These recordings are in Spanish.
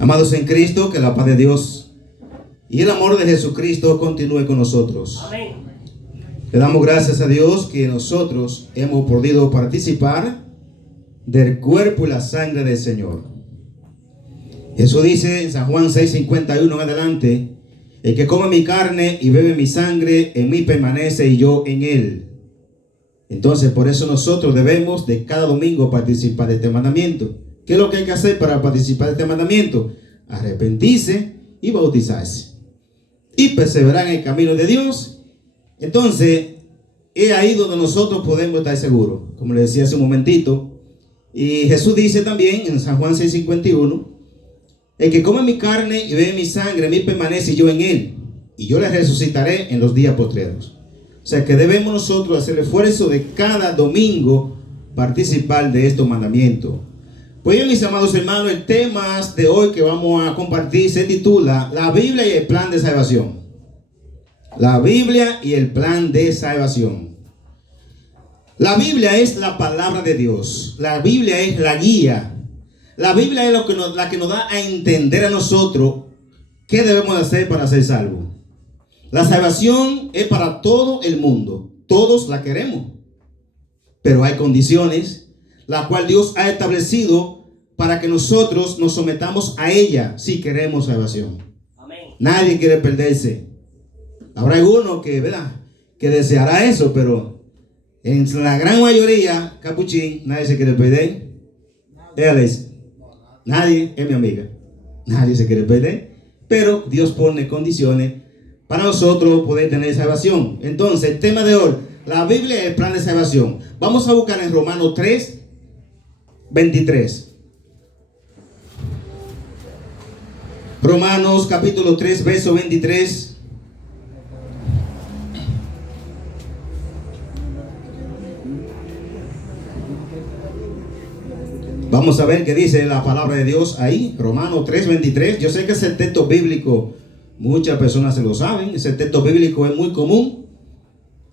Amados en Cristo, que la paz de Dios y el amor de Jesucristo continúe con nosotros. Amén. Le damos gracias a Dios que nosotros hemos podido participar del cuerpo y la sangre del Señor. Jesús dice en San Juan 6:51 en adelante: el que come mi carne y bebe mi sangre, en mí permanece y yo en él. Entonces, por eso nosotros debemos de cada domingo participar de este mandamiento. ¿Qué es lo que hay que hacer para participar de este mandamiento? Arrepentirse y bautizarse y perseverar en el camino de Dios. Entonces, es ahí donde nosotros podemos estar seguros, como le decía hace un momentito. Y Jesús dice también en San Juan 6:51: el que come mi carne y bebe mi sangre, en mí permanece y yo en él, y yo le resucitaré en los días postreros. O sea que debemos nosotros hacer el esfuerzo de cada domingo participar de estos mandamientos. Pues bien, mis amados hermanos, el tema de hoy que vamos a compartir se titula La Biblia y el plan de salvación. La Biblia y el plan de salvación. La Biblia es la palabra de Dios. La Biblia es la guía. La Biblia es la que nos da a entender a nosotros qué debemos hacer para ser salvos. La salvación es para todo el mundo. Todos la queremos. Pero hay condiciones la cual Dios ha establecido para que nosotros nos sometamos a ella si queremos salvación. Amén. Nadie quiere perderse. Habrá alguno que, ¿verdad?, que deseará eso, pero en la gran mayoría, capuchín, nadie se quiere perder. Ella dice, nadie es mi amiga. Nadie se quiere perder. Pero Dios pone condiciones para nosotros poder tener salvación. Entonces, el tema de hoy, la Biblia y el plan de salvación. Vamos a buscar en Romanos 3:23. Romanos capítulo 3, verso 23. Vamos a ver qué dice la palabra de Dios ahí, Romanos 3:23. Yo sé que ese texto bíblico, muchas personas se lo saben. Ese texto bíblico es muy común,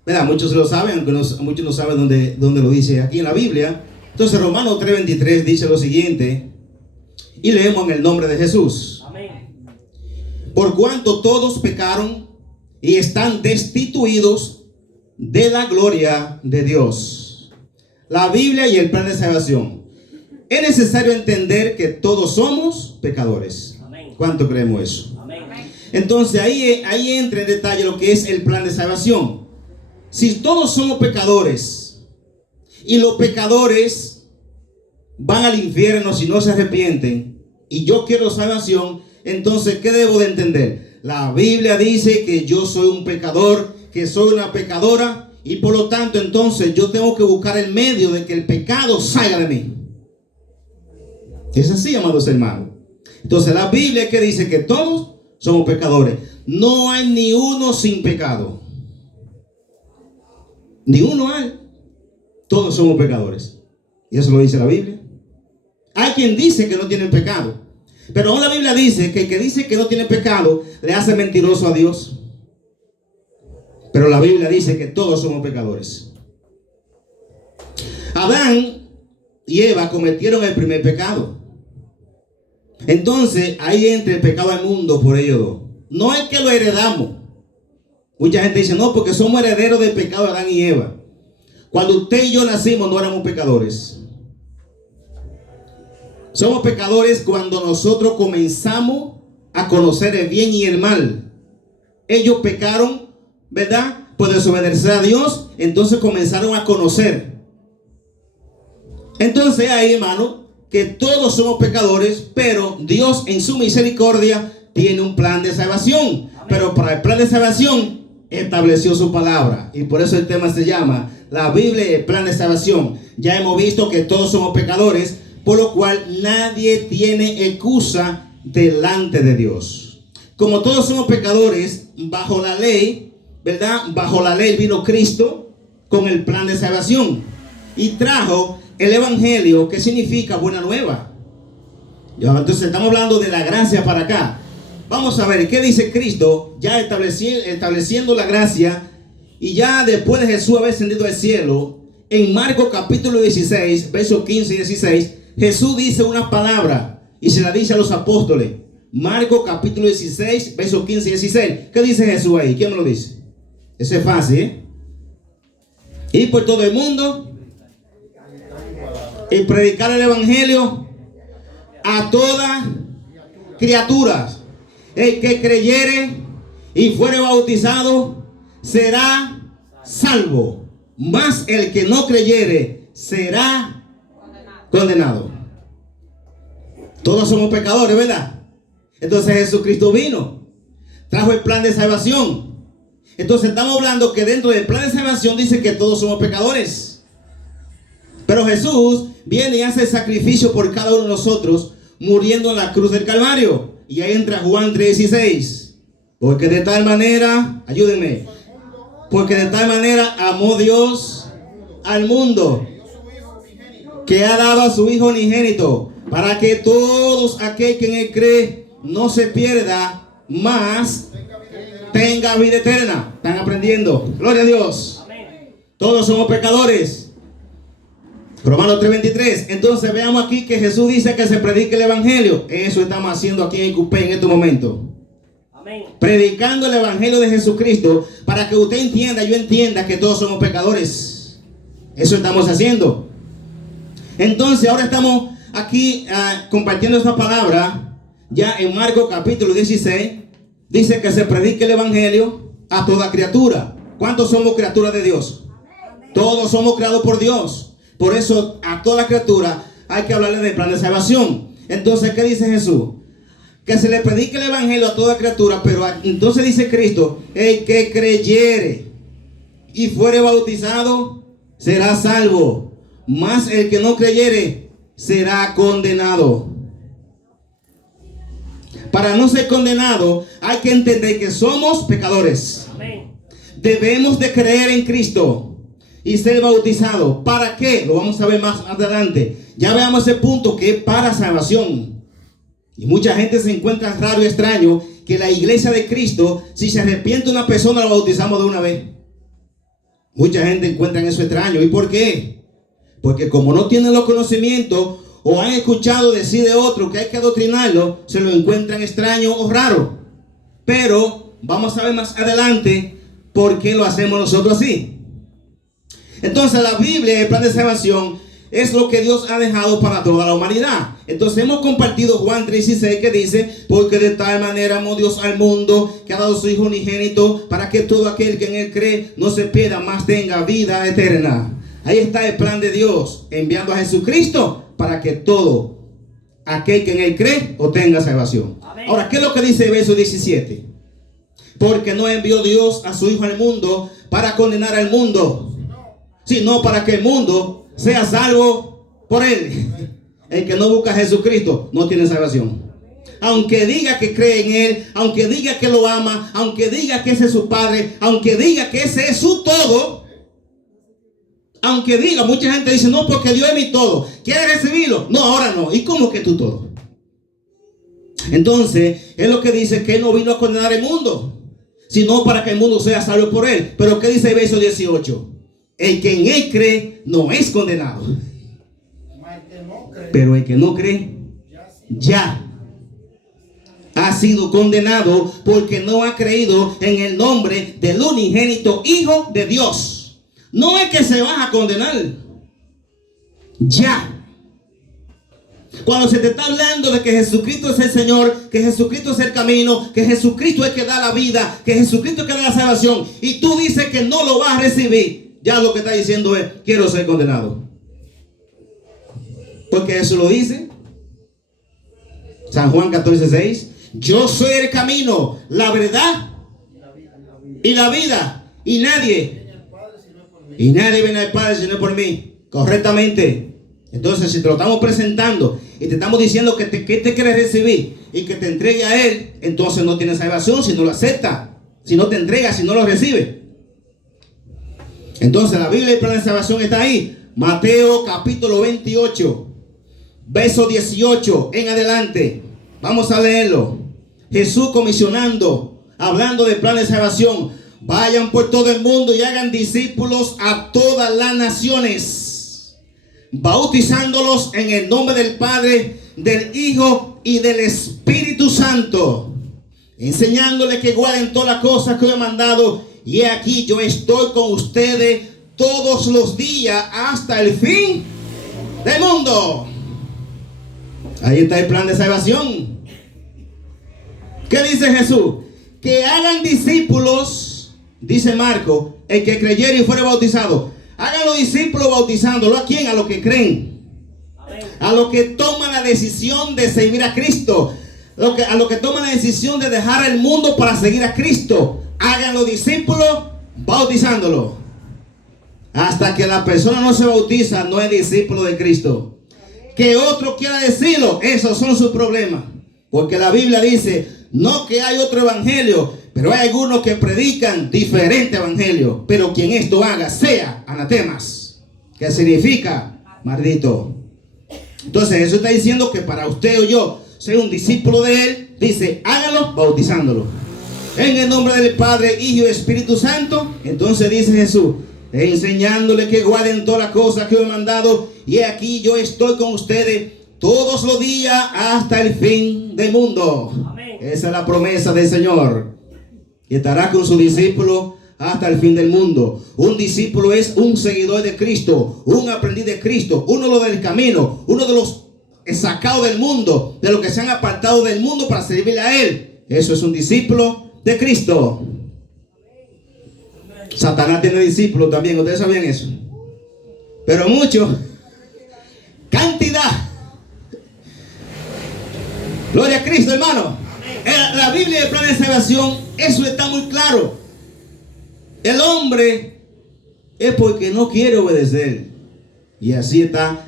¿verdad? Muchos se lo saben, aunque muchos no saben dónde lo dice aquí en la Biblia. Entonces, Romanos 3:23 dice lo siguiente, y leemos en el nombre de Jesús. Amén. Por cuanto todos pecaron y están destituidos de la gloria de Dios. La Biblia y el plan de salvación. Es necesario entender que todos somos pecadores. Amén. ¿Cuánto creemos eso? Amén. Entonces ahí entra en detalle lo que es el plan de salvación. Si todos somos pecadores y los pecadores van al infierno si no se arrepienten, y yo quiero salvación, entonces ¿qué debo de entender? La Biblia dice que yo soy un pecador, que soy una pecadora, y por lo tanto entonces yo tengo que buscar el medio de que el pecado salga de mí. Es así, amados hermanos. Entonces la Biblia que dice que todos somos pecadores. No hay ni uno sin pecado. Ni uno hay. Todos somos pecadores. Y eso lo dice la Biblia. Hay quien dice que no tienen pecado. Pero aún la Biblia dice que el que dice que no tiene pecado le hace mentiroso a Dios. Pero la Biblia dice que todos somos pecadores. Adán y Eva cometieron el primer pecado. Entonces ahí entra el pecado al mundo por ellos dos. No es que lo heredamos. Mucha gente dice, no, porque somos herederos del pecado de Adán y Eva. Cuando usted y yo nacimos no éramos pecadores. Somos pecadores cuando nosotros comenzamos a conocer el bien y el mal. Ellos pecaron, ¿verdad?, por desobedecer a Dios. Entonces comenzaron a conocer. Entonces ahí, hermano, que todos somos pecadores, pero Dios en su misericordia tiene un plan de salvación. Amén. Pero para el plan de salvación estableció su palabra, y por eso el tema se llama La Biblia y el plan de salvación. Ya hemos visto que todos somos pecadores, por lo cual nadie tiene excusa delante de Dios. Como todos somos pecadores bajo la ley, ¿verdad? Bajo la ley vino Cristo con el plan de salvación y trajo el evangelio, que significa buena nueva. Entonces estamos hablando de la gracia para acá. Vamos a ver qué dice Cristo, ya estableciendo la gracia, y ya después de Jesús haber ascendido al cielo. En Marcos capítulo 16, versos 15 y 16, Jesús dice una palabra y se la dice a los apóstoles. Marcos capítulo 16, versos 15 y 16. ¿Qué dice Jesús ahí? ¿Quién me lo dice? Eso es fácil, ¿eh? Ir por todo el mundo y predicar el evangelio a todas criaturas. El que creyere y fuere bautizado será salvo, mas el que no creyere será condenado. Todos somos pecadores, ¿verdad? Entonces Jesucristo vino, trajo el plan de salvación. Entonces estamos hablando que dentro del plan de salvación dice que todos somos pecadores. Pero Jesús viene y hace el sacrificio por cada uno de nosotros, muriendo en la cruz del Calvario. Y ahí entra Juan 3:16. Porque de tal manera, ayúdenme, porque de tal manera amó Dios al mundo, que ha dado a su Hijo unigénito, para que todos aquel que en él cree no se pierda, mas tenga vida eterna. ¿Están aprendiendo? Gloria a Dios. Todos somos pecadores. Romanos 3:23. Entonces veamos aquí que Jesús dice que se predique el evangelio. Eso estamos haciendo aquí en Cupé en este momento. Predicando el evangelio de Jesucristo, para que usted entienda, yo entienda que todos somos pecadores. Eso estamos haciendo. Entonces ahora estamos aquí compartiendo esta palabra. Ya en Marcos capítulo 16 dice que se predique el evangelio a toda criatura. ¿Cuántos somos criaturas de Dios? Todos somos creados por Dios. Por eso a toda criatura hay que hablarle del plan de salvación. Entonces, ¿qué dice Jesús? Que se le predique el evangelio a toda criatura. Pero entonces dice Cristo: el que creyere y fuere bautizado será salvo, mas el que no creyere será condenado. Para no ser condenado hay que entender que somos pecadores. Amén. Debemos de creer en Cristo y ser bautizado. ¿Para qué? Lo vamos a ver más adelante. Ya veamos ese punto, que es para salvación. Y mucha gente se encuentra raro y extraño que la iglesia de Cristo, si se arrepiente una persona, la bautizamos de una vez. Mucha gente encuentra eso extraño. ¿Y por qué? Porque como no tienen los conocimientos o han escuchado decir de otro que hay que adoctrinarlo, se lo encuentran extraño o raro. Pero vamos a ver más adelante por qué lo hacemos nosotros así. Entonces la Biblia, el plan de salvación, es lo que Dios ha dejado para toda la humanidad. Entonces hemos compartido Juan 3:16, que dice: porque de tal manera amó Dios al mundo, que ha dado su Hijo unigénito, para que todo aquel que en él cree no se pierda, mas tenga vida eterna. Ahí está el plan de Dios, enviando a Jesucristo para que todo aquel que en él cree obtenga salvación. Amén. Ahora, ¿qué es lo que dice el verso 17? Porque no envió Dios a su Hijo al mundo para condenar al mundo, sino para que el mundo sea salvo por él. El que no busca a Jesucristo no tiene salvación. Aunque diga que cree en él, aunque diga que lo ama, aunque diga que ese es su padre, aunque diga que ese es su todo, aunque diga, mucha gente dice: no, porque Dios es mi todo. ¿Quiere recibirlo? No, ahora no. ¿Y cómo que tú todo? Entonces, es lo que dice, que él no vino a condenar el mundo, sino para que el mundo sea salvo por él. Pero ¿qué dice el verso 18? El que en él cree no es condenado. Pero el que no cree ya ha sido condenado, porque no ha creído en el nombre del unigénito Hijo de Dios. No es que se va a condenar. Ya. Cuando se te está hablando de que Jesucristo es el Señor, que Jesucristo es el camino, que Jesucristo es el que da la vida, que Jesucristo es el que da la salvación, y tú dices que no lo vas a recibir, ya lo que está diciendo es: quiero ser condenado. Porque eso lo dice San Juan 14:6. Yo soy el camino, la verdad y la vida, y nadie viene al Padre si no es por mí. Correctamente. Entonces, si te lo estamos presentando y te estamos diciendo que te quieres recibir y que te entregue a Él, entonces no tienes salvación si no lo acepta, si no te entrega, si no lo recibe. Entonces la Biblia, el plan de salvación, está ahí. Mateo capítulo 28, verso 18 en adelante. Vamos a leerlo. Jesús comisionando, hablando del plan de salvación: vayan por todo el mundo y hagan discípulos a todas las naciones, bautizándolos en el nombre del Padre del Hijo y del Espíritu Santo, enseñándole que guarden todas las cosas que os he mandado. Y aquí yo estoy con ustedes todos los días hasta el fin del mundo. Ahí está el plan de salvación. ¿Qué dice Jesús? Que hagan discípulos, dice Marcos, el que creyere y fuere bautizado. Hagan los discípulos bautizándolo. ¿A quién? A los que creen. A los que toman la decisión de seguir a Cristo. A los que toman la decisión de dejar el mundo para seguir a Cristo. Hagan los discípulos bautizándolo. Hasta que la persona no se bautiza, no es discípulo de Cristo. Que otro quiera decirlo, esos son sus problemas. Porque la Biblia dice, no que hay otro evangelio, pero hay algunos que predican diferente evangelio. Pero quien esto haga, sea anatemas. Que significa maldito. Entonces Jesús está diciendo que para usted o yo ser un discípulo de Él, dice, hágalo bautizándolo. En el nombre del Padre, Hijo y Espíritu Santo. Entonces dice Jesús, enseñándole que guarden todas las cosas que os he mandado. Y aquí yo estoy con ustedes todos los días hasta el fin del mundo. Amén. Esa es la promesa del Señor. Y estará con su discípulo hasta el fin del mundo. Un discípulo es un seguidor de Cristo, un aprendiz de Cristo, uno del camino, uno de los sacados del mundo, de los que se han apartado del mundo para servirle a Él. Eso es un discípulo de Cristo. Satanás tiene discípulos también, ustedes sabían eso. Pero muchos, cantidad. Gloria a Cristo, hermano. La Biblia del plan de salvación, eso está muy claro. El hombre es porque no quiere obedecer. Y así está.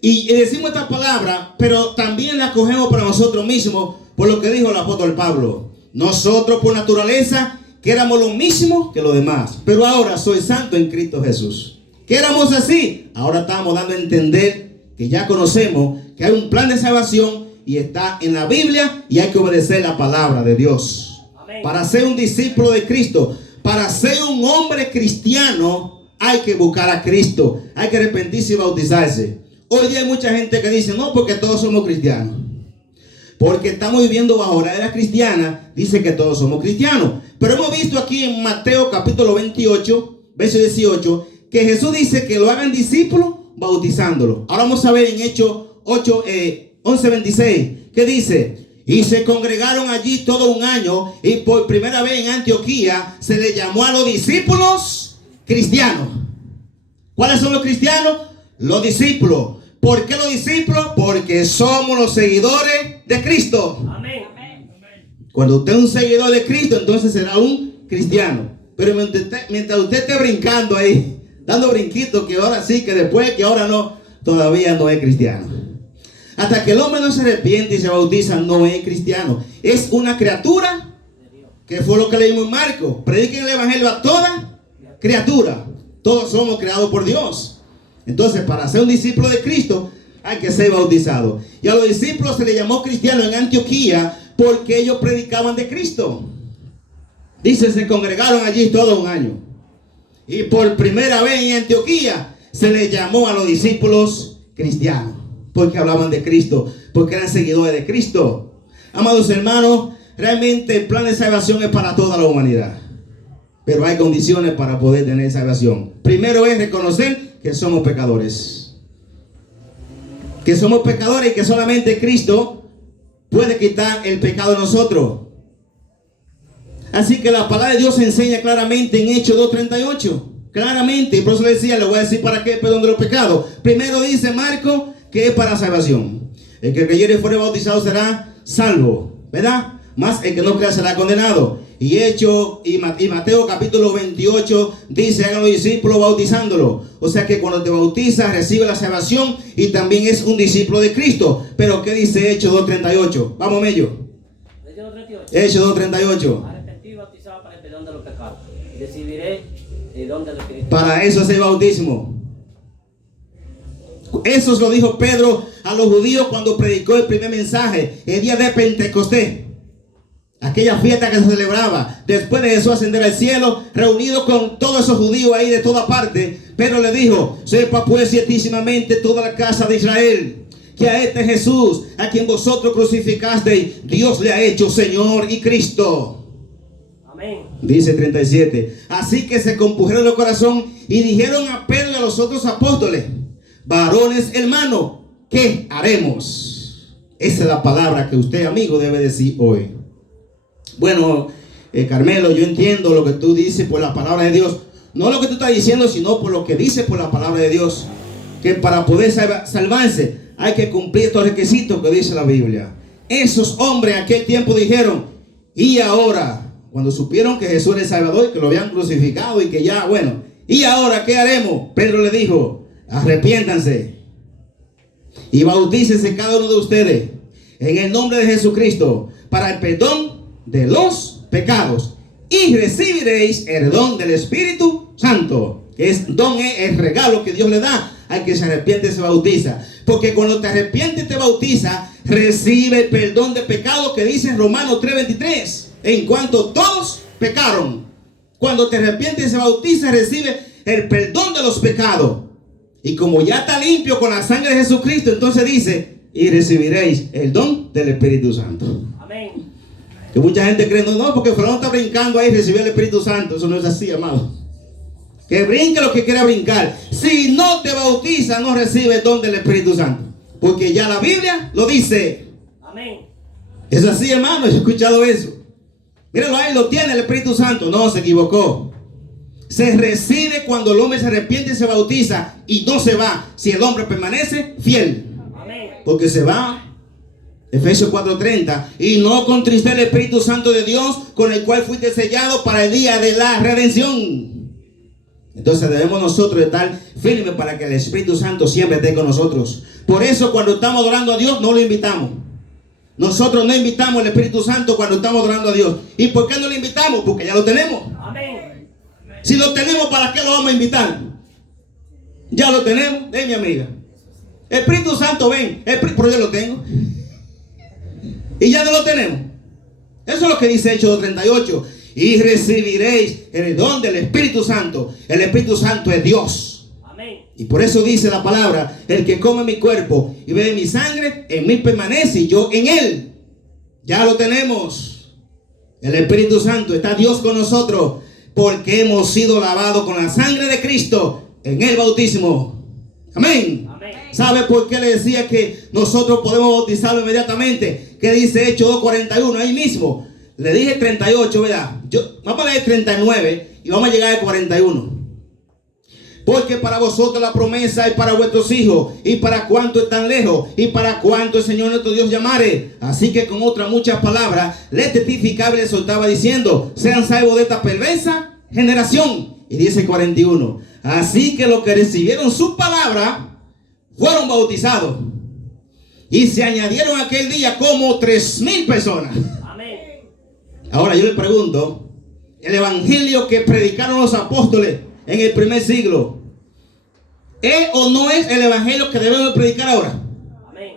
Y decimos esta palabra, pero también la cogemos para nosotros mismos, por lo que dijo el apóstol Pablo. Nosotros por naturaleza que éramos lo mismo que los demás, pero ahora soy santo en Cristo Jesús. Que éramos así, ahora estamos dando a entender que ya conocemos que hay un plan de salvación y está en la Biblia y hay que obedecer la palabra de Dios. Amén. Para ser un discípulo de Cristo, para ser un hombre cristiano, hay que buscar a Cristo, hay que arrepentirse y bautizarse. Hoy día hay mucha gente que dice, no, porque todos somos cristianos. Porque estamos viviendo bajo la era cristiana, dice que todos somos cristianos. Pero hemos visto aquí en Mateo capítulo 28, verso 18, que Jesús dice que lo hagan discípulos bautizándolo. Ahora vamos a ver en Hechos 11:26, que dice, y se congregaron allí todo un año, y por primera vez en Antioquía se le llamó a los discípulos cristianos. ¿Cuáles son los cristianos? Los discípulos. ¿Por qué los discípulos? Porque somos los seguidores de Cristo. Amén. Cuando usted es un seguidor de Cristo, entonces será un cristiano. Pero mientras usted esté brincando ahí, dando brinquitos, que ahora sí, que después, que ahora no, todavía no es cristiano. Hasta que el hombre no se arrepiente y se bautiza, no es cristiano. Es una criatura, que fue lo que leímos en Marcos. Prediquen el evangelio a toda criatura. Todos somos creados por Dios. Entonces, para ser un discípulo de Cristo, hay que ser bautizado. Y a los discípulos se les llamó cristianos en Antioquía porque ellos predicaban de Cristo. Dice, se congregaron allí todo un año. Y por primera vez en Antioquía se les llamó a los discípulos cristianos. Porque hablaban de Cristo, porque eran seguidores de Cristo. Amados hermanos, realmente el plan de salvación es para toda la humanidad. Pero hay condiciones para poder tener salvación. Primero es reconocer que somos pecadores. Que somos pecadores y que solamente Cristo puede quitar el pecado de nosotros. Así que la palabra de Dios se enseña claramente en Hechos 2:38. Claramente, y por eso le decía, le voy a decir para qué el perdón de los pecados. Primero dice Marcos que es para salvación. El que creyere y fuere bautizado será salvo, ¿verdad? Mas el que no crea será condenado. Y Mateo capítulo 28 dice, hagan los discípulos bautizándolo. O sea que cuando te bautizas recibe la salvación y también es un discípulo de Cristo. Pero ¿qué dice Hechos 2:38? Vamos, Mello. Hechos 2:38. Arrepentido y bautizado para el perdón de los pecados. Y decidiré de dónde lo Espíritu. Para eso es el bautismo. Eso lo dijo Pedro a los judíos cuando predicó el primer mensaje, el día de Pentecostés. Aquella fiesta que se celebraba después de Jesús ascender al cielo, reunido con todos esos judíos ahí de toda parte. Pedro le dijo, sepa pues ciertísimamente toda la casa de Israel, que a este Jesús, a quien vosotros crucificasteis, Dios le ha hecho Señor y Cristo. Amén. Dice 37. Así que se compusieron el corazón y dijeron a Pedro y a los otros apóstoles: varones hermanos, ¿qué haremos? Esa es la palabra que usted, amigo, debe decir hoy. Bueno, Carmelo, yo entiendo lo que tú dices por la palabra de Dios. No lo que tú estás diciendo, sino por lo que dices por la palabra de Dios. Que para poder salvarse hay que cumplir estos requisitos que dice la Biblia. Esos hombres en aquel tiempo dijeron: y ahora, cuando supieron que Jesús era el Salvador, que lo habían crucificado y que ya, bueno, ¿y ahora qué haremos? Pedro le dijo: arrepiéntanse y bautícense cada uno de ustedes en el nombre de Jesucristo para el perdón de los pecados y recibiréis el don del Espíritu Santo. Que es don, es el regalo que Dios le da al que se arrepiente y se bautiza. Porque cuando te arrepientes y te bautiza, recibe el perdón de pecados que dice en Romanos 3:23. En cuanto todos pecaron, cuando te arrepientes y se bautiza, recibe el perdón de los pecados. Y como ya está limpio con la sangre de Jesucristo, entonces dice: y recibiréis el don del Espíritu Santo. Amén. Que mucha gente cree: no, porque fulano está brincando ahí, recibió el Espíritu Santo. Eso no es así, amado. Que brinque lo que quiera brincar. Si no te bautiza, no recibe el don del Espíritu Santo. Porque ya la Biblia lo dice. Amén. Es así, hermano. He escuchado eso. Míralo ahí, lo tiene el Espíritu Santo. No, se equivocó. Se recibe cuando el hombre se arrepiente y se bautiza. Y no se va si el hombre permanece fiel. Amén. Porque se va. Efesios 4:30. Y no contriste el Espíritu Santo de Dios, con el cual fuiste sellado para el día de la redención. Entonces debemos nosotros estar firmes para que el Espíritu Santo siempre esté con nosotros. Por eso cuando estamos adorando a Dios no lo invitamos. Nosotros no invitamos al Espíritu Santo cuando estamos adorando a Dios. ¿Y por qué no lo invitamos? Porque ya lo tenemos. Amén. Si lo tenemos, ¿para qué lo vamos a invitar? Ya lo tenemos. Ven, mi amiga. Espíritu Santo, ven. Pero yo lo tengo. Y ya no lo tenemos. Eso es lo que dice Hechos 38. Y recibiréis el don del Espíritu Santo. El Espíritu Santo es Dios. Amén. Y por eso dice la palabra: el que come mi cuerpo y bebe mi sangre, en mí permanece y yo en él. Ya lo tenemos. El Espíritu Santo, está Dios con nosotros, porque hemos sido lavados con la sangre de Cristo en el bautismo. Amén. Amén. ¿Sabe por qué le decía que nosotros podemos bautizarlo inmediatamente? ¿Qué dice Hechos 2:41 ahí mismo? Le dije 38, ¿verdad? Vamos a leer 39 y vamos a llegar al 41. Porque para vosotros la promesa es para vuestros hijos, y para cuantos están lejos, y para cuanto el Señor nuestro Dios llamare. Así que con otras muchas palabras le testificaba y le soltaba diciendo: sean salvos de esta perversa generación. Y dice 41. Así que los que recibieron su palabra fueron bautizados, y se añadieron aquel día como 3,000 personas. Ahora yo le pregunto: el evangelio que predicaron los apóstoles en el primer siglo, ¿es o no es el evangelio que debemos predicar ahora? Amén.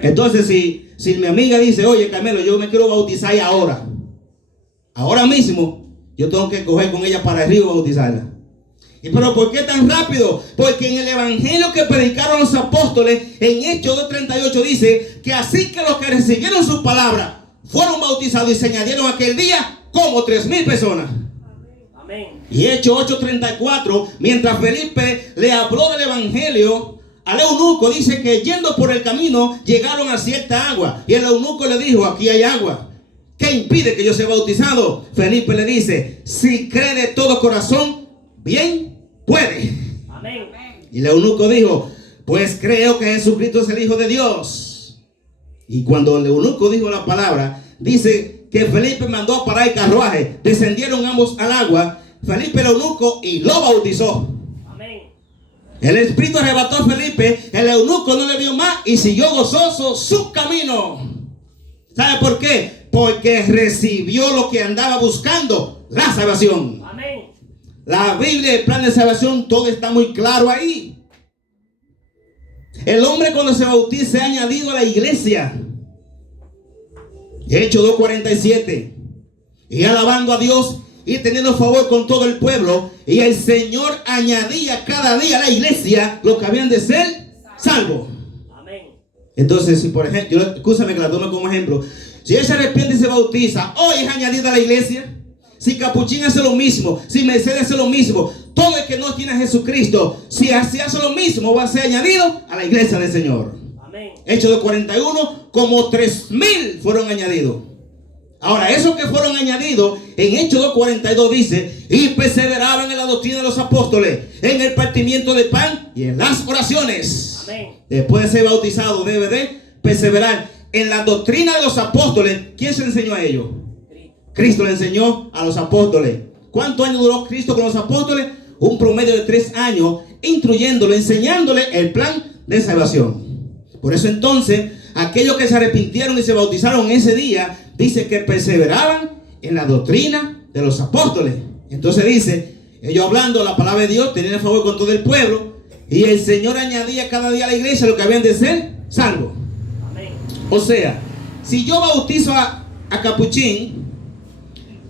Entonces si mi amiga dice: oye, Carmelo, yo me quiero bautizar y ahora mismo, yo tengo que coger con ella para el río y bautizarla. ¿Y pero por qué tan rápido? Porque en el evangelio que predicaron los apóstoles, en Hechos 2:38 dice que así que los que recibieron su palabra fueron bautizados y se añadieron aquel día como 3,000 personas. Amén. Y Hechos 8:34, mientras Felipe le habló del evangelio al eunuco, dice que yendo por el camino llegaron a cierta agua, y el eunuco le dijo: aquí hay agua, ¿qué impide que yo sea bautizado? Felipe le dice: si cree de todo corazón, bien puede. Amén. Y el eunuco dijo: pues creo que Jesucristo es el Hijo de Dios. Y cuando el eunuco dijo la palabra, dice que Felipe mandó a parar el carruaje. Descendieron ambos al agua, Felipe el eunuco, y lo bautizó. Amén. El Espíritu arrebató a Felipe, el eunuco no le vio más y siguió gozoso su camino. ¿Sabe por qué? Porque recibió lo que andaba buscando, la salvación. Amén. La Biblia, el plan de salvación, todo está muy claro ahí. El hombre cuando se bautiza se ha añadido a la iglesia. Hechos 2:47. Y alabando a Dios y teniendo favor con todo el pueblo, y el Señor añadía cada día a la iglesia los que habían de ser salvos. Amén. Entonces, si por ejemplo, escúchame que la tome como ejemplo, si él se arrepiente y se bautiza, hoy es añadido a la iglesia. Si Capuchín hace lo mismo, si Mercedes hace lo mismo, todo el que no tiene a Jesucristo, si así hace lo mismo, va a ser añadido a la iglesia del Señor. Amén. Hechos de 41, como 3,000 fueron añadidos. Ahora, esos que fueron añadidos, en Hechos 2:42 dice, y perseveraban en la doctrina de los apóstoles, en el partimiento de pan y en las oraciones. Amén. Después de ser bautizado, debe de perseverar en la doctrina de los apóstoles. ¿Quién se le enseñó a ellos? Cristo le enseñó a los apóstoles. ¿Cuántos años duró Cristo con los apóstoles? Un promedio de 3 años, instruyéndole, enseñándole el plan de salvación. Por eso entonces, aquellos que se arrepintieron y se bautizaron ese día, dice que perseveraban en la doctrina de los apóstoles. Entonces dice, ellos hablando la palabra de Dios, tenían favor con todo el pueblo, y el Señor añadía cada día a la iglesia lo que habían de ser salvos. Amén. O sea, si yo bautizo a Capuchín,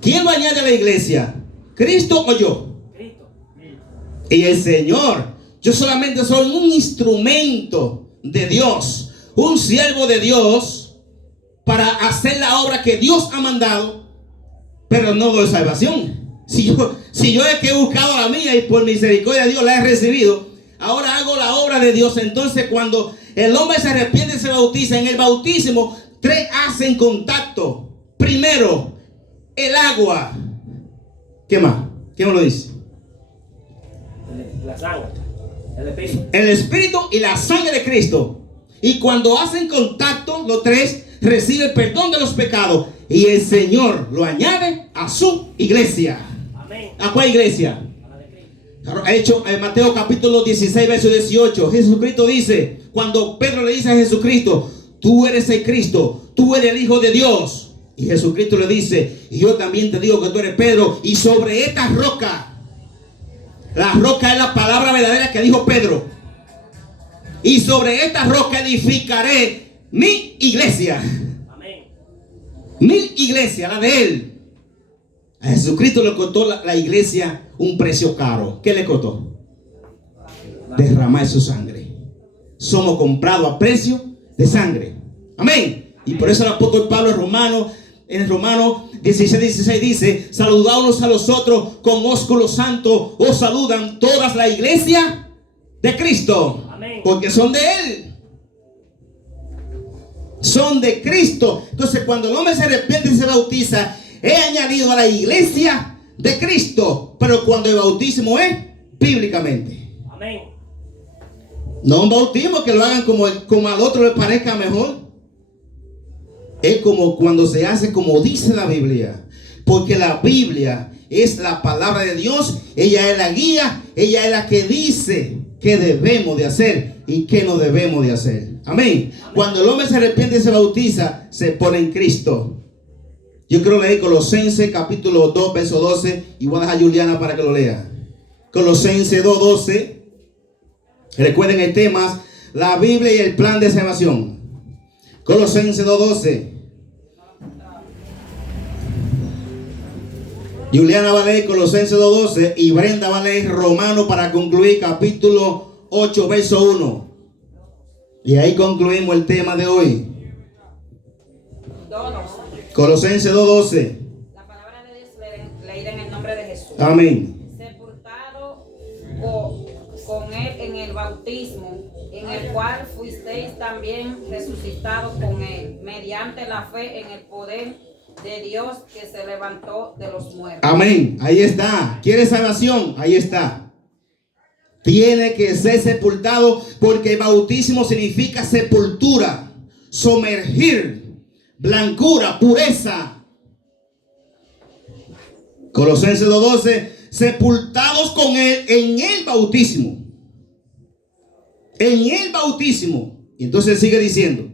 ¿quién lo añade a la iglesia? ¿Cristo o yo? Cristo. Y el Señor. Yo solamente soy un instrumento de Dios, un siervo de Dios para hacer la obra que Dios ha mandado, pero no doy salvación. Si yo es que he buscado la mía y por misericordia de Dios la he recibido, ahora hago la obra de Dios. Entonces cuando el hombre se arrepiente y se bautiza, en el bautismo 3 hacen contacto. Primero, el agua. ¿Qué más? ¿Quién me lo dice? La sangre. El Espíritu. El Espíritu y la sangre de Cristo. Y cuando hacen contacto, los 3 reciben perdón de los pecados. Y el Señor lo añade a su iglesia. Amén. ¿A cuál iglesia? A la de Cristo. Ha hecho en Mateo capítulo 16, verso 18. Jesucristo dice, cuando Pedro le dice a Jesucristo, tú eres el Cristo, tú eres el Hijo de Dios. Y Jesucristo le dice, y yo también te digo que tú eres Pedro, y sobre esta roca, la roca es la palabra verdadera que dijo Pedro, y sobre esta roca edificaré mi iglesia. Amén. Mi iglesia, la de él. A Jesucristo le costó la iglesia un precio caro. ¿Qué le costó? Derramar su sangre. Somos comprados a precio de sangre. Amén. Y por eso el apóstol Pablo en Romanos 16:16 dice, saludaos a los otros con ósculo santo, os saludan todas la iglesia de Cristo. Amén. Porque son de él. Son de Cristo. Entonces cuando el hombre se arrepiente y se bautiza, he añadido a la iglesia de Cristo. Pero cuando el bautismo es bíblicamente. Amén. No un bautismo que lo hagan como al otro le parezca mejor. Es como cuando se hace como dice la Biblia. Porque la Biblia es la palabra de Dios. Ella es la guía. Ella es la que dice qué debemos de hacer y qué no debemos de hacer. Amén. Cuando el hombre se arrepiente y se bautiza, se pone en Cristo. Yo quiero leer Colosenses capítulo 2, verso 12. Y voy a dejar a Juliana para que lo lea. Colosenses 2:12. Recuerden el tema, la Biblia y el plan de salvación. Colosenses 2:12. Juliana va a leer Colosenses 2:12 y Brenda va a leer Romano para concluir capítulo 8, verso 1. Y ahí concluimos el tema de hoy. Colosenses 2:12. La palabra de Dios leída en el nombre de Jesús. Amén. Sepultado con él en el bautismo, en el cual fuisteis también resucitados con él, mediante la fe en el poder de Dios que se levantó de los muertos. Amén. Ahí está. ¿Quieres salvación? Ahí está. Tiene que ser sepultado porque el bautismo significa sepultura, sumergir, blancura, pureza. Colosenses 2:12, sepultados con él en el bautismo. En el bautismo. Y entonces sigue diciendo,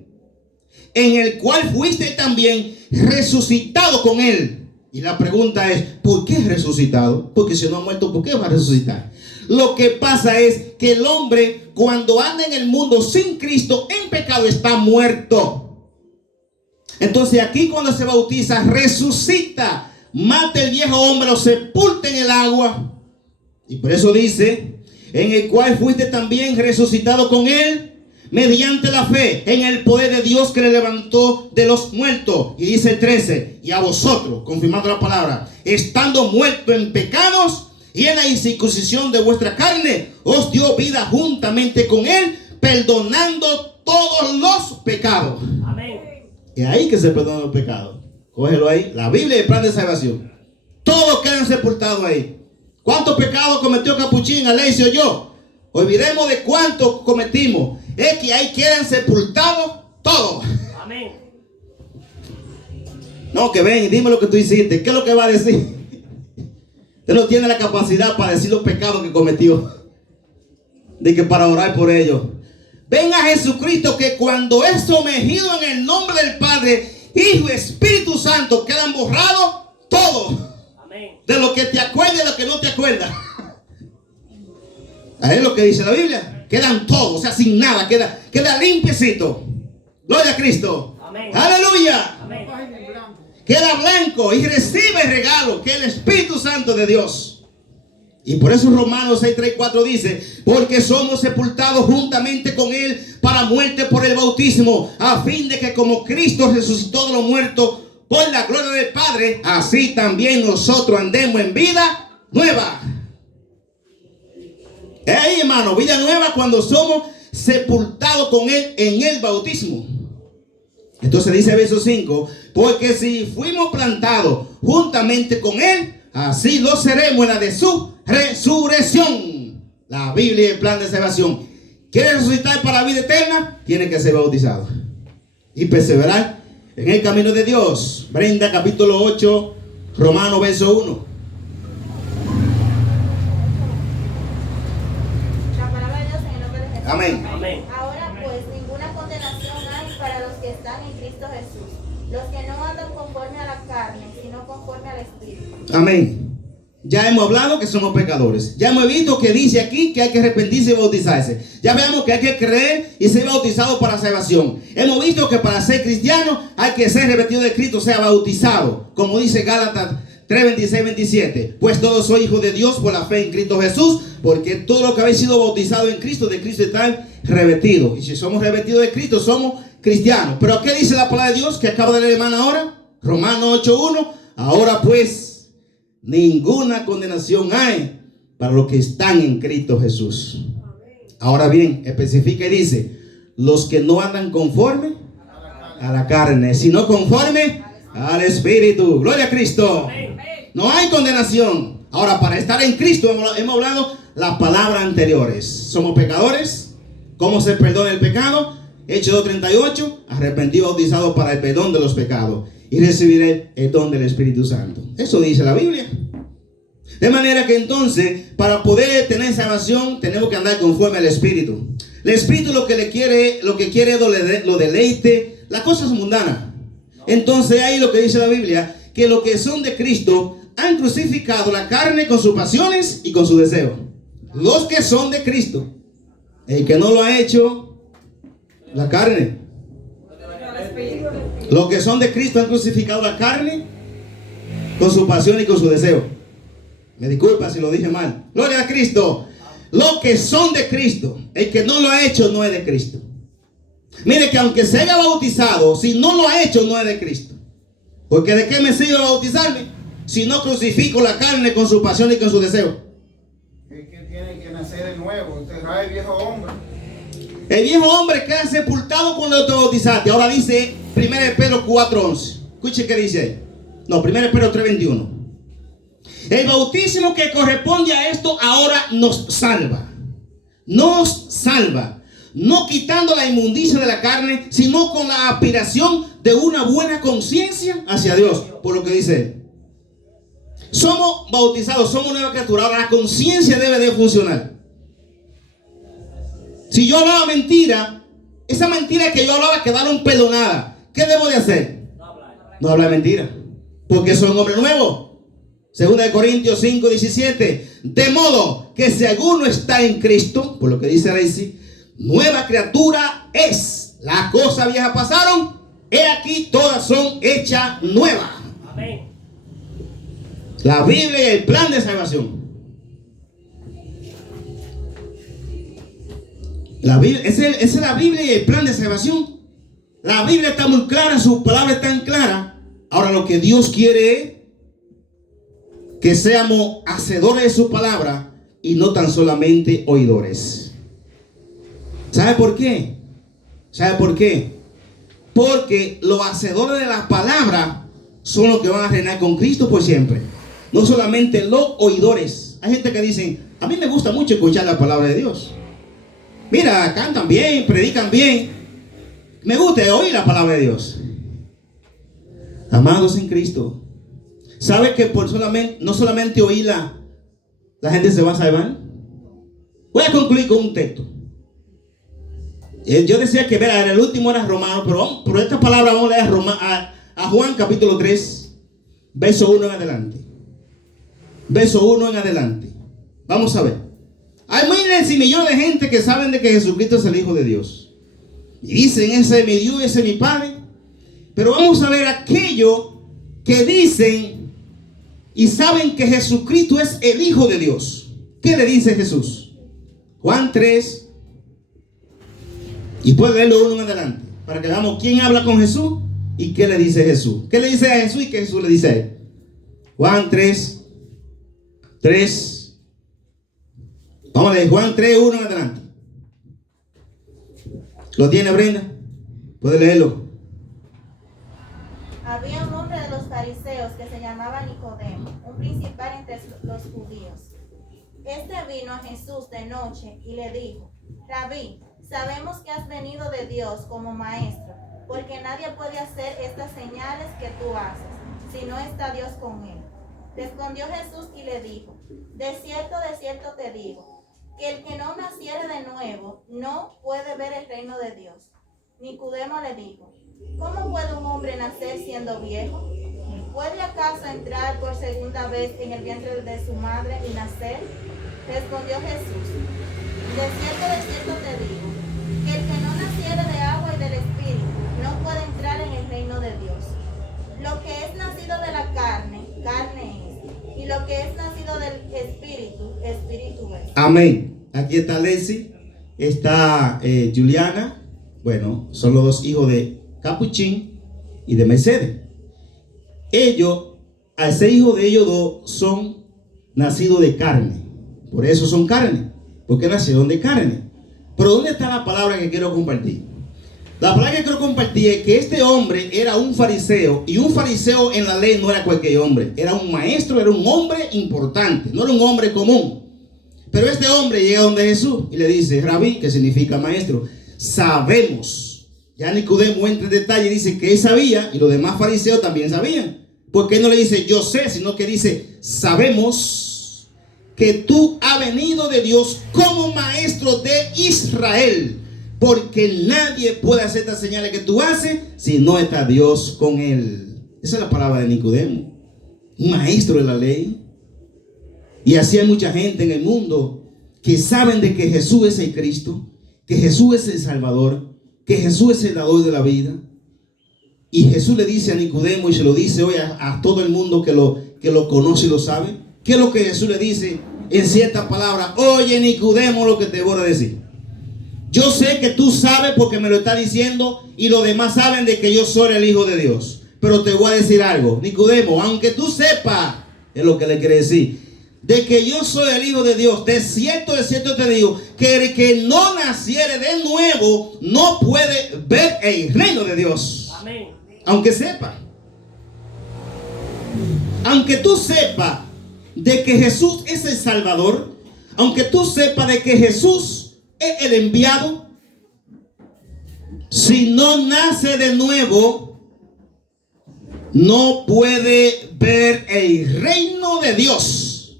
en el cual fuiste también resucitado con él. Y la pregunta es, ¿por qué resucitado? Porque si no ha muerto, ¿por qué va a resucitar? Lo que pasa es que el hombre, cuando anda en el mundo sin Cristo, en pecado, está muerto. Entonces aquí cuando se bautiza, resucita, mata el viejo hombre, lo sepulta en el agua. Y por eso dice, en el cual fuiste también resucitado con él, mediante la fe en el poder de Dios que le levantó de los muertos. Y dice el 13, y a vosotros, confirmando la palabra, estando muertos en pecados y en la incircuncisión de vuestra carne, os dio vida juntamente con él, perdonando todos los pecados. Amén. Y ahí que se perdonan los pecados. Cógelo ahí, la Biblia y el plan de salvación. Todos quedan sepultados ahí. ¿Cuántos pecados cometió Capuchín, Alessio, yo? Olvidemos de cuántos cometimos. Es que ahí quedan sepultados todos. Amén. No, que ven, dime lo que tú hiciste. ¿Qué es lo que va a decir? Usted no tiene la capacidad para decir los pecados que cometió. De que para orar por ellos. Ven a Jesucristo, que cuando es sometido en el nombre del Padre, Hijo y Espíritu Santo, quedan borrados todos. Amén. De lo que te acuerdas y de lo que no te acuerdas. Ahí es lo que dice la Biblia. Quedan todos, o sea, sin nada. Queda limpiecito. Gloria a Cristo. Amén. Aleluya. Amén. Queda blanco y recibe el regalo que es el Espíritu Santo de Dios. Y por eso Romanos 6, 3, 4 dice: porque somos sepultados juntamente con él para muerte por el bautismo, a fin de que como Cristo resucitó de los muertos por la gloria del Padre, así también nosotros andemos en vida nueva. Hey, hermano, vida nueva cuando somos sepultados con él en el bautismo. Entonces dice verso 5: porque si fuimos plantados juntamente con él, así lo seremos en la de su resurrección. La Biblia y el plan de salvación. ¿Quiere resucitar para la vida eterna? Tiene que ser bautizado y perseverar en el camino de Dios. Brenda, capítulo 8, Romanos, verso 1. La palabra de Dios en el nombre de Jesús. Amén. Amén. Ahora pues ninguna condenación hay para los que están en Cristo Jesús, los que no andan conforme a la carne, sino conforme al Espíritu. Amén. Ya hemos hablado que somos pecadores. Ya hemos visto que dice aquí que hay que arrepentirse y bautizarse. Ya veamos que hay que creer y ser bautizado para salvación. Hemos visto que para ser cristiano hay que ser revestido de Cristo, o sea, bautizado. Como dice Gálatas 3, 26, 27. Pues todos sois hijos de Dios por la fe en Cristo Jesús, porque todo lo que habéis sido bautizado en Cristo, de Cristo están revestidos. Y si somos revestidos de Cristo, somos cristianos. Pero ¿qué dice la palabra de Dios que acaba de leer, hermano, ahora? Romanos 8:1. Ahora pues, ninguna condenación hay para los que están en Cristo Jesús. Ahora bien, especifica y dice: los que no andan conforme a la carne, sino conforme al Espíritu. Gloria a Cristo. No hay condenación. Ahora, para estar en Cristo hemos hablado las palabras anteriores. Somos pecadores. ¿Cómo se perdona el pecado? Hechos 2:38. Arrepentido, bautizado para el perdón de los pecados, y recibiré el don del Espíritu Santo. Eso dice la Biblia. De manera que entonces, para poder tener salvación, tenemos que andar conforme al Espíritu. El Espíritu lo que quiere es lo deleite, las cosas mundanas. Entonces ahí lo que dice la Biblia, que los que son de Cristo han crucificado la carne con sus pasiones y con sus deseos. Los que son de Cristo. El que no lo ha hecho, la carne. Los que son de Cristo han crucificado la carne con su pasión y con su deseo. Me disculpa si lo dije mal. Gloria a Cristo. Los que son de Cristo. El que no lo ha hecho no es de Cristo. Mire que aunque se haya bautizado, si no lo ha hecho no es de Cristo. Porque ¿de qué me sirve bautizarme si no crucifico la carne con su pasión y con su deseo? Es que tiene que nacer de nuevo. Usted trae el viejo hombre. El viejo hombre queda sepultado cuando te bautizaste. Ahora dice 1 Pedro 4:11. Escuche qué dice ahí. No, 1 Pedro 3:21. El bautismo que corresponde a esto ahora nos salva. Nos salva. No quitando la inmundicia de la carne, sino con la aspiración de una buena conciencia hacia Dios. Por lo que dice él. Somos bautizados, somos nueva criatura. Ahora la conciencia debe de funcionar. Si yo hablaba mentira, esa mentira que yo hablaba quedaron perdonadas. ¿Qué debo de hacer? No hablar mentira. Porque soy un hombre nuevo. 2 Corintios 5:17. De modo que si alguno está en Cristo, por lo que dice Reisi, nueva criatura es. Las cosas viejas pasaron, he aquí todas son hechas nuevas. Amén. La Biblia y el plan de salvación. La Biblia, esa es la Biblia y el plan de salvación. La Biblia está muy clara, su palabra está tan clara. Ahora lo que Dios quiere es que seamos hacedores de su palabra y no tan solamente oidores. ¿Sabe por qué? ¿Sabe por qué? Porque los hacedores de la palabra son los que van a reinar con Cristo por siempre. No solamente los oidores. Hay gente que dice, a mí me gusta mucho escuchar la palabra de Dios. Mira, cantan bien, predican bien. Me gusta oír la palabra de Dios. Amados en Cristo, ¿sabe que por no solamente oírla, la gente se va a salvar? Voy a concluir con un texto. Yo decía que el último era Romano, pero por esta palabra vamos a leer a Juan capítulo 3, verso 1 en adelante. Verso 1 en adelante. Vamos a ver. Hay miles y millones de gente que saben de que Jesucristo es el Hijo de Dios. Y dicen, ese es mi Dios, ese es mi Padre. Pero vamos a ver aquello que dicen y saben que Jesucristo es el Hijo de Dios. ¿Qué le dice Jesús? Juan 3. Y puede leerlo uno en adelante, para que veamos quién habla con Jesús y qué le dice Jesús. ¿Qué le dice a Jesús y qué Jesús le dice a él? Juan 3. Vamos a leer Juan 3, 1 en adelante. ¿Lo tiene Brenda? Puede leerlo. Había un hombre de los fariseos que se llamaba Nicodemo, un principal entre los judíos. Este vino a Jesús de noche y le dijo: Rabí, sabemos que has venido de Dios como maestro, porque nadie puede hacer estas señales que tú haces, si no está Dios con él. Respondió Jesús y le dijo: de cierto te digo, que el que no naciere de nuevo no puede ver el reino de Dios. Nicodemo le dijo: ¿cómo puede un hombre nacer siendo viejo? ¿Puede acaso entrar por segunda vez en el vientre de su madre y nacer? Respondió Jesús: de cierto te digo, que el que no naciere de agua y del Espíritu no puede entrar en el reino de Dios. Lo que es nacido de la carne, carne es, y lo que es nacido del Espíritu, Espíritu es. Amén. Aquí está Leslie, está Juliana. Bueno, son los dos hijos de Capuchín y de Mercedes. Ellos, al ser hijos de ellos dos, son nacidos de carne. Por eso son carne, porque nacieron de carne. Pero ¿dónde está la palabra que quiero compartir? La palabra que quiero compartir es que este hombre era un fariseo. Y un fariseo en la ley no era cualquier hombre. Era un maestro, era un hombre importante. No era un hombre común. Pero este hombre llega donde Jesús y le dice: Rabí, que significa maestro, sabemos. Ya Nicodemo entra en detalle y dice que él sabía, y los demás fariseos también sabían. Porque él no le dice yo sé, sino que dice: sabemos que tú has venido de Dios como maestro de Israel, porque nadie puede hacer estas señales que tú haces si no está Dios con él. Esa es la palabra de Nicodemo, un maestro de la ley. Y así hay mucha gente en el mundo que saben de que Jesús es el Cristo, que Jesús es el Salvador, que Jesús es el dador de la vida. Y Jesús le dice a Nicodemo, y se lo dice hoy a todo el mundo que lo conoce y lo sabe. ¿Qué es lo que Jesús le dice en ciertas palabras? Oye, Nicodemo, lo que te voy a decir. Yo sé que tú sabes porque me lo está diciendo, y los demás saben de que yo soy el Hijo de Dios. Pero te voy a decir algo, Nicodemo, aunque tú sepas, es lo que le quiere decir, de que yo soy el Hijo de Dios, de cierto te digo, que el que no naciere de nuevo no puede ver el reino de Dios. Amén. Aunque sepa. Aunque tú sepas de que Jesús es el Salvador, aunque tú sepas de que Jesús es el enviado, si no nace de nuevo, no puede ver el reino de Dios.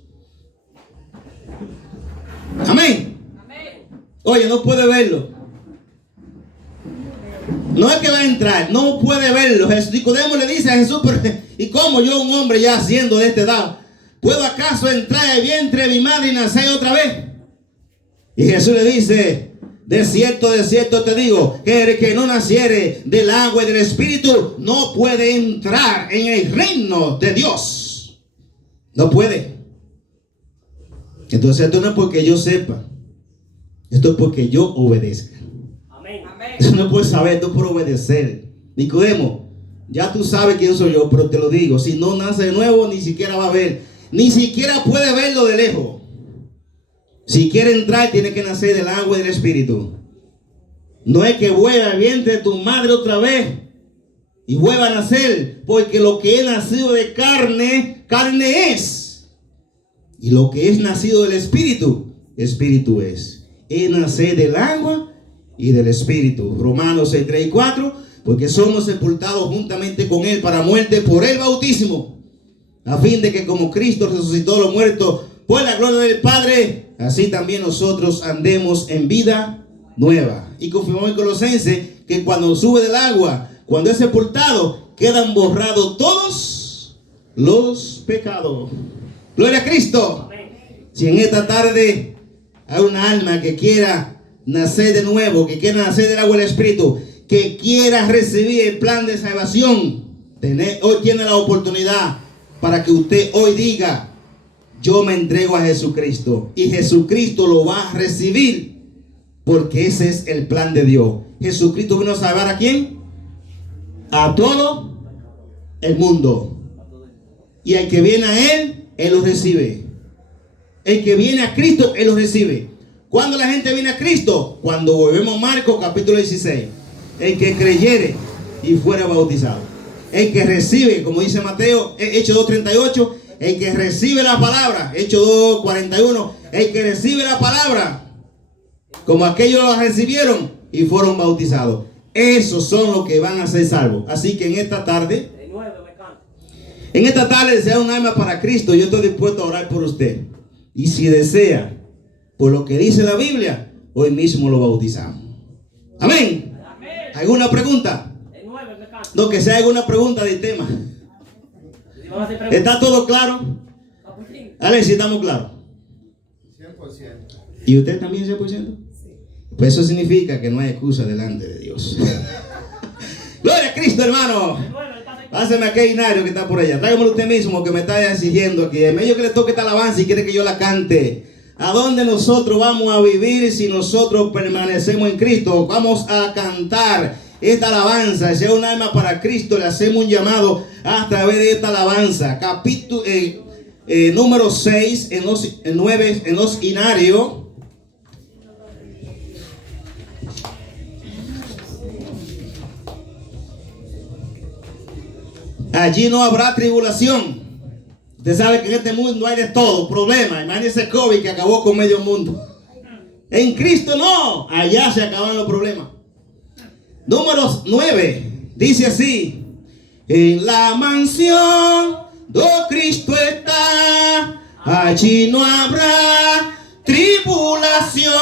Amén. Oye, no puede verlo. No es que va a entrar, no puede verlo. Nicodemo le dice a Jesús: pero ¿y cómo yo, un hombre ya siendo de esta edad, puedo acaso entrar al vientre de mi madre y nacer otra vez? Y Jesús le dice: de cierto te digo, que el que no naciere del agua y del Espíritu no puede entrar en el reino de Dios. No puede. Entonces esto no es porque yo sepa. Esto es porque yo obedezca. Amén. Amén. Eso no puedes saber, esto es por obedecer. Nicodemo, ya tú sabes quién soy yo, pero te lo digo, si no nace de nuevo, ni siquiera va a ver, ni siquiera puede verlo de lejos. Si quiere entrar, tiene que nacer del agua y del Espíritu. No es que vuelva al vientre de tu madre otra vez y vuelva a nacer, porque lo que es nacido de carne, carne es. Y lo que es nacido del Espíritu, Espíritu es. Es nacer del agua y del Espíritu. Romanos 6, 3 y 4, porque somos sepultados juntamente con Él para muerte por el bautismo, a fin de que como Cristo resucitó de los muertos por la gloria del Padre, así también nosotros andemos en vida nueva. Y confirmamos en Colosenses que cuando sube del agua, cuando es sepultado, quedan borrados todos los pecados. Gloria a Cristo. Si en esta tarde hay una alma que quiera nacer de nuevo, que quiera nacer del agua del Espíritu, que quiera recibir el plan de salvación, hoy tiene la oportunidad para que usted hoy diga: yo me entrego a Jesucristo, y Jesucristo lo va a recibir, porque ese es el plan de Dios. Jesucristo vino a salvar ¿a quién? A todo el mundo. Y al que viene a Él, Él lo recibe. El que viene a Cristo, Él lo recibe. ¿Cuándo la gente viene a Cristo? Cuando volvemos a Marcos capítulo 16. El que creyere y fuera bautizado. El que recibe, como dice Mateo, Hechos 2:38, el que recibe la palabra, Hechos 2:41, el que recibe la palabra, como aquellos la recibieron y fueron bautizados. Esos son los que van a ser salvos. Así que en esta tarde, desea un alma para Cristo. Yo estoy dispuesto a orar por usted. Y si desea, por lo que dice la Biblia, hoy mismo lo bautizamos. Amén. ¿Alguna pregunta? No, que sea alguna pregunta del tema. ¿Está todo claro? Alex, si estamos claros. 100%. ¿Y usted también 100%? Pues eso significa que no hay excusa delante de Dios. Gloria a Cristo, hermano. Páseme a aquel Inario que está por allá. Tráigamelo usted mismo, que me está exigiendo aquí. En medio que le toque esta alabanza y quiere que yo la cante. ¿A dónde nosotros vamos a vivir si nosotros permanecemos en Cristo? Vamos a cantar esta alabanza. Si es un alma para Cristo, le hacemos un llamado a través de esta alabanza. Capítulo número 6, en los Inarios. Allí no habrá tribulación. Usted sabe que en este mundo hay de todo, problemas. Imagínese COVID que acabó con medio mundo. En Cristo no. Allá se acaban los problemas. Número 9. Dice así: en la mansión donde Cristo está, allí no habrá tribulación,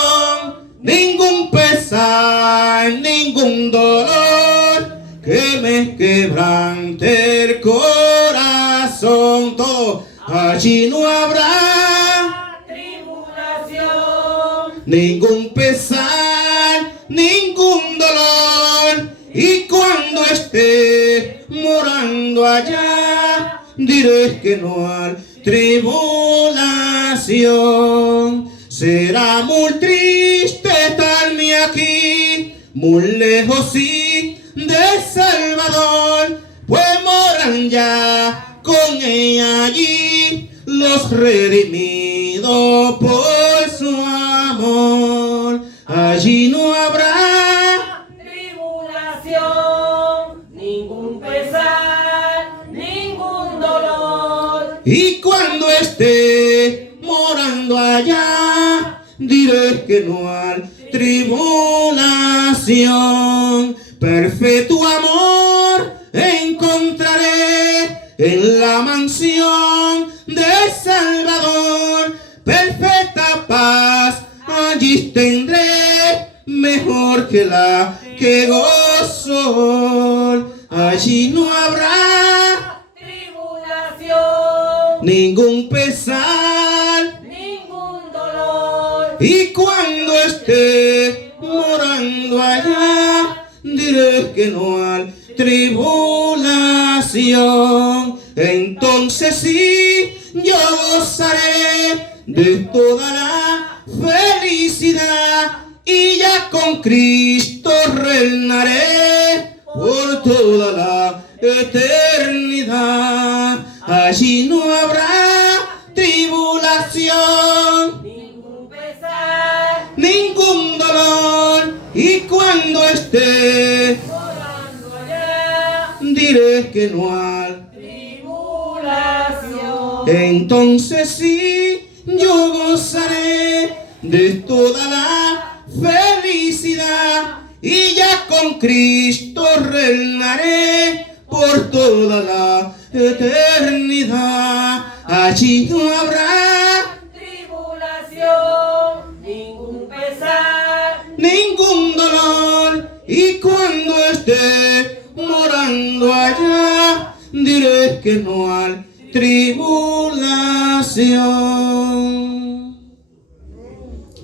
ningún pesar, ningún dolor que me quebrante el corazón. Todo. Allí no habrá tribulación, ningún pesar, ningún dolor. Y cuando esté morando allá, diré que no hay tribulación. Será muy triste estarme aquí, muy lejos sí de Salvador, pues moran ya con ella allí los redimidos por su amor. Allí no habrá tribulación, ningún pesar, ningún dolor. Y cuando esté morando allá, diré que no hay tribulación. Perfecto amor encontraré en la mansión del Salvador. Perfecta paz allí tendré, mejor que la que gozo. Allí no habrá tribulación, ningún pesar, ningún dolor. y cuando esté morando allá, diré que no hay tribulación. Entonces sí, yo gozaré de toda la felicidad y ya con Cristo reinaré por toda la eternidad. Allí no habrá tribulación, ningún pesar, ningún dolor, y cuando esté orando allá, diré que no hay. tribulación. Entonces sí, yo gozaré de toda la felicidad y ya con Cristo reinaré por toda la eternidad. Allí no habrá Tribulación, ningún pesar, ningún dolor, y cuando esté morando allá diré que no hay tribulación.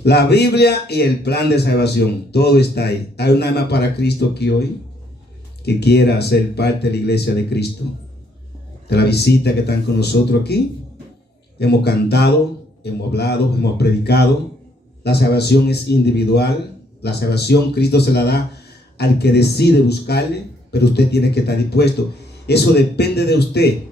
La Biblia y el plan de salvación, todo está ahí. Hay un alma para Cristo aquí hoy que quiera ser parte de la iglesia de Cristo, de la visita que están con nosotros aquí. Hemos cantado, hemos hablado, hemos predicado. La salvación es individual. La salvación Cristo se la da al que decide buscarle, pero usted tiene que estar dispuesto. Eso depende de usted.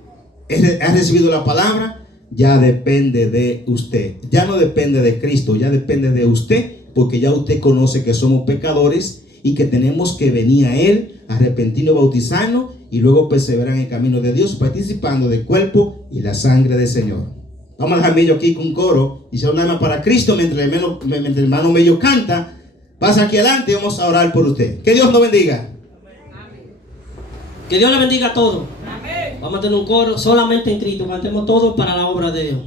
¿Ha recibido la palabra? Ya depende de usted. Ya no depende de Cristo, ya depende de usted, porque ya usted conoce que somos pecadores y que tenemos que venir a Él, arrepentirnos, bautizarnos y luego perseverar en el camino de Dios, participando del cuerpo y la sangre del Señor. Vamos a dejar Mello aquí con un coro y sea un alma para Cristo mientras el hermano Mello canta. Pasa aquí adelante y vamos a orar por usted. Que Dios nos bendiga. Que Dios le bendiga a todos. Amén. Vamos a tener un coro solamente en Cristo. Cantemos todos para la obra de Dios.